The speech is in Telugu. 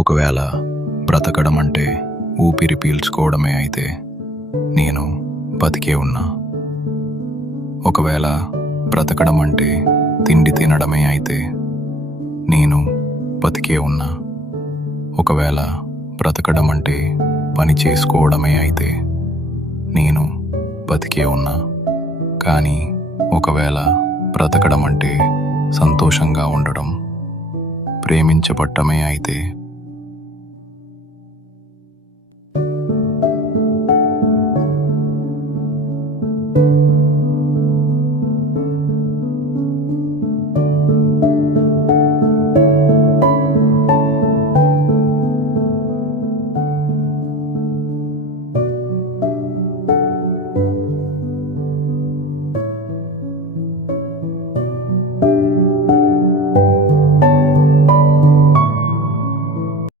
ఒకవేళ బ్రతకడం అంటే ఊపిరి పీల్చుకోవడమే అయితే నేను బతికే ఉన్నా. ఒకవేళ బ్రతకడం అంటే తిండి తినడమే అయితే నేను బతికే ఉన్నా. ఒకవేళ బ్రతకడం అంటే పని చేసుకోవడమే అయితే నేను బతికే ఉన్నా. కానీ ఒకవేళ బ్రతకడం అంటే సంతోషంగా ఉండడం, ప్రేమించబట్టమే అయితే